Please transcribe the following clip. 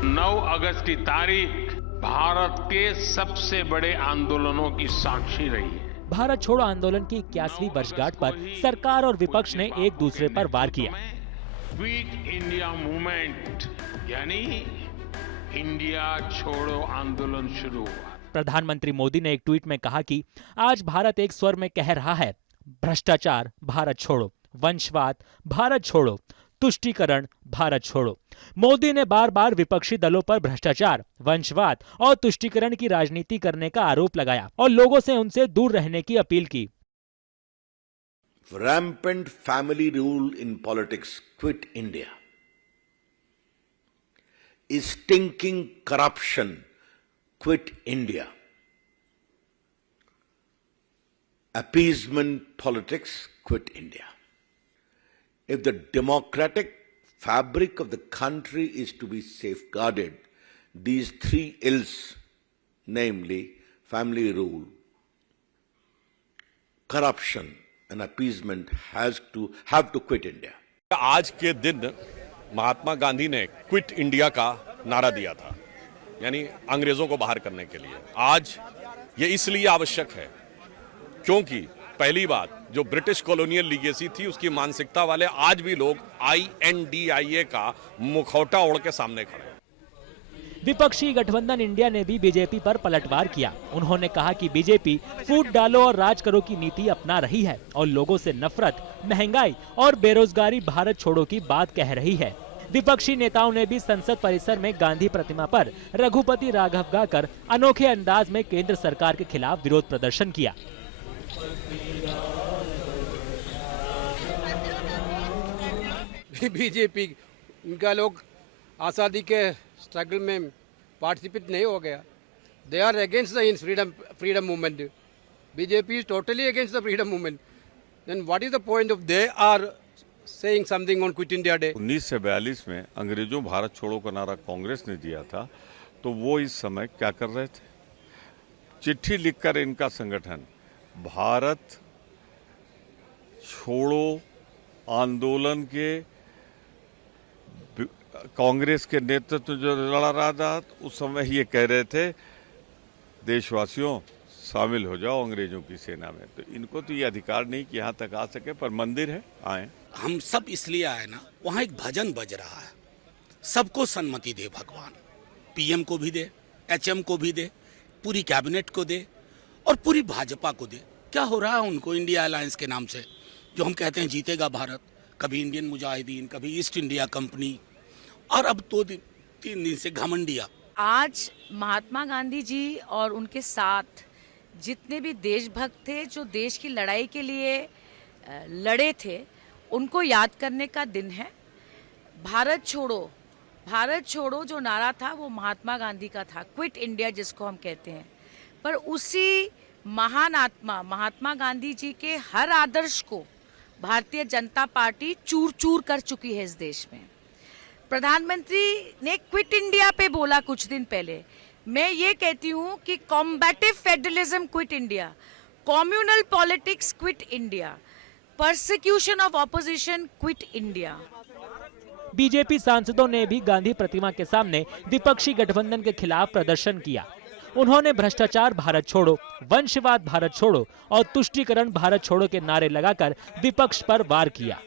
9 अगस्त की तारीख भारत के सबसे बड़े आंदोलनों की साक्षी रही है। भारत छोड़ो आंदोलन की 81वीं वर्षगांठ पर सरकार और विपक्ष ने एक दूसरे पर वार किया। क्विट इंडिया मूवमेंट यानी इंडिया छोड़ो आंदोलन शुरू हुआ। प्रधानमंत्री मोदी ने एक ट्वीट में कहा कि आज भारत एक स्वर में कह रहा है, भ्रष्टाचार भारत छोड़ो, वंशवाद भारत छोड़ो, तुष्टीकरण भारत छोड़ो। मोदी ने बार बार विपक्षी दलों पर भ्रष्टाचार, वंशवाद और तुष्टीकरण की राजनीति करने का आरोप लगाया और लोगों से उनसे दूर रहने की अपील की। Rampant family rule in politics, quit India. Stinking corruption, quit India. Appeasement politics, quit India. If the democratic fabric of the country is to be safeguarded, these three ills, namely family rule, corruption and appeasement, have to quit India. आज के दिन महात्मा गांधी ने quit India का नारा दिया था, यानी अंग्रेजों को बाहर करने के लिए। आज ये इसलिए आवश्यक है क्योंकि पहली बात, जो ब्रिटिश कॉलोनियल लीगेसी थी उसकी मानसिकता वाले आज भी लोग INDIA का मुखौटा ओढ़ के सामने खड़े हैं। विपक्षी गठबंधन इंडिया ने भी बीजेपी पर पलटवार किया। उन्होंने कहा कि बीजेपी फूट डालो और राज करो की नीति अपना रही है और लोगों से नफरत, महंगाई और बेरोजगारी भारत छोड़ो की बात कह रही है। विपक्षी नेताओं ने भी संसद परिसर में गांधी प्रतिमा पर रघुपति राघव गाकर अनोखे अंदाज में केंद्र सरकार के खिलाफ विरोध प्रदर्शन किया। बीजेपी इनका लोग आज़ादी के स्ट्रगल में पार्टिसिपेट नहीं हो गया। They are against the freedom movement. BJP is totally against the freedom movement. Then what is the point of they are saying something on quit India day. 1942 में अंग्रेजों भारत छोड़ो का नारा कांग्रेस ने दिया था, तो वो इस समय क्या कर रहे थे? चिट्ठी लिखकर इनका संगठन भारत छोड़ो आंदोलन के कांग्रेस के नेतृत्व जो लड़ा रहा था, उस समय ये कह रहे थे देशवासियों शामिल हो जाओ अंग्रेजों की सेना में। तो इनको तो ये अधिकार नहीं कि यहाँ तक आ सके, पर मंदिर है, आए। हम सब इसलिए आए ना, वहाँ एक भजन बज रहा है, सबको सन्मति दे भगवान, PM को भी दे, HM को भी दे, पूरी कैबिनेट को दे और पूरी भाजपा को दे। क्या हो रहा है उनको इंडिया अलायंस के नाम से, जो हम कहते हैं जीतेगा भारत, कभी इंडियन मुजाहिदीन, कभी ईस्ट इंडिया कंपनी, और अब 2-3 दिन से घमंडिया। आज महात्मा गांधी जी और उनके साथ जितने भी देशभक्त थे, जो देश की लड़ाई के लिए लड़े थे, उनको याद करने का दिन है। भारत छोड़ो जो नारा था वो महात्मा गांधी का था, क्विट इंडिया जिसको हम कहते हैं। पर उसी महान आत्मा महात्मा गांधी जी के हर आदर्श को भारतीय जनता पार्टी चूर चूर कर चुकी है इस देश में। प्रधानमंत्री ने क्विट इंडिया पे बोला कुछ दिन पहले। मैं ये कहती हूँ कि combative federalism quit India, communal politics quit India, persecution of opposition quit India. BJP सांसदों ने भी गांधी प्रतिमा के सामने विपक्षी गठबंधन के खिलाफ प्रदर्शन किया। उन्होंने भ्रष्टाचार भारत छोड़ो, वंशवाद भारत छोड़ो और तुष्टीकरण भारत छोड़ो के नारे लगाकर विपक्ष पर वार किया।